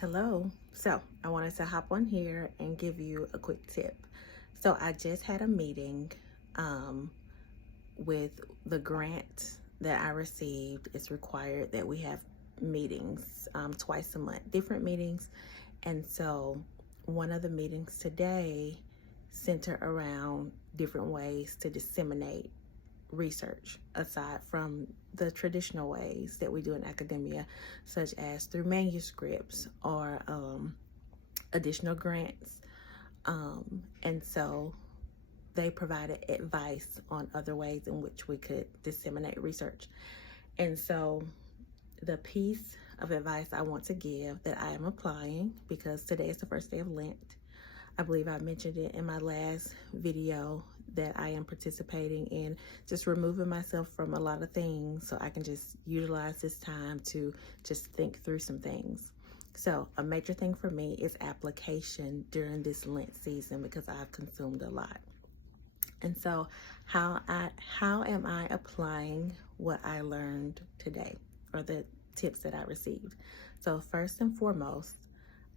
Hello. So I wanted to hop on here and give you a quick tip. So I just had a meeting um, with the grant that I received. It's required that we have meetings twice a month, different meetings. And so one of the meetings today center around different ways to disseminate research aside from the traditional ways that we do in academia, such as through manuscripts or additional grants. And so they provided advice on other ways in which we could disseminate research. And so the piece of advice I want to give that I am applying, because today is the first day of Lent. I believe I mentioned it in my last video that I am participating in just removing myself from a lot of things so I can just utilize this time to just think through some things. So a major thing for me is application during this Lent season because I've consumed a lot. And so how am I applying what I learned today, or the tips that I received? So first and foremost,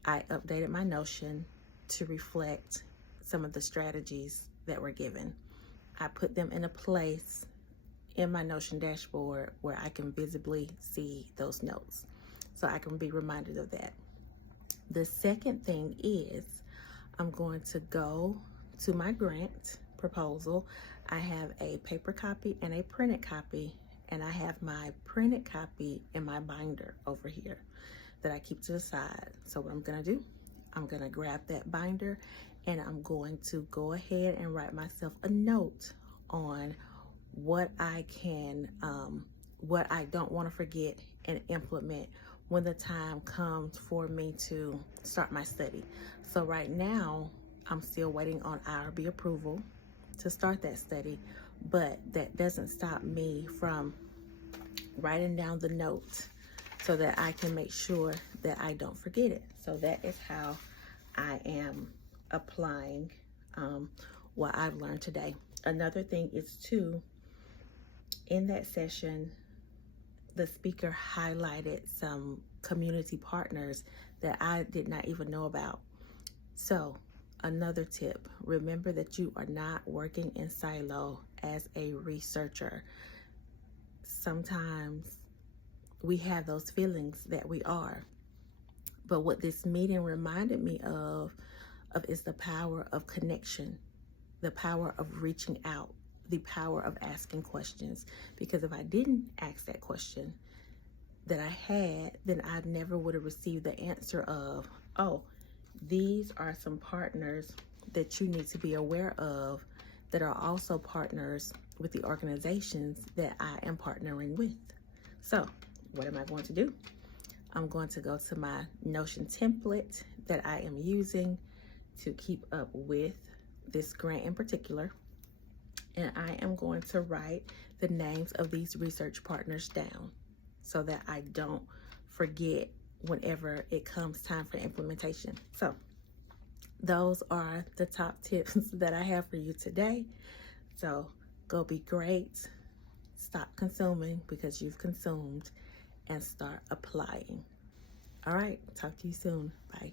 I updated my Notion to reflect some of the strategies that were given. I put them in a place in my Notion dashboard where I can visibly see those notes, so I can be reminded of that. The second thing is I'm going to go to my grant proposal. I have a paper copy and a printed copy, and I have my printed copy in my binder over here that I keep to the side. So what I'm gonna do, I'm gonna grab that binder and I'm going to go ahead and write myself a note on what I can, what I don't want to forget and implement when the time comes for me to start my study. So right now, I'm still waiting on IRB approval to start that study, but that doesn't stop me from writing down the note so that I can make sure that I don't forget it. So that is how I am applying what I've learned today. Another thing is too, in that session, the speaker highlighted some community partners that I did not even know about. So another tip, remember that you are not working in silo as a researcher. Sometimes we have those feelings that we are, but what this meeting reminded me of is the power of connection, the power of reaching out, the power of asking questions. Because if I didn't ask that question that I had, then I never would have received the answer of, oh, these are some partners that you need to be aware of that are also partners with the organizations that I am partnering with. So what am I going to do? I'm going to go to my Notion template that I am using to keep up with this grant in particular, and I am going to write the names of these research partners down so that I don't forget whenever it comes time for implementation. So those are the top tips that I have for you today. So go be great, stop consuming because you've consumed, and start applying. All right, talk to you soon. Bye.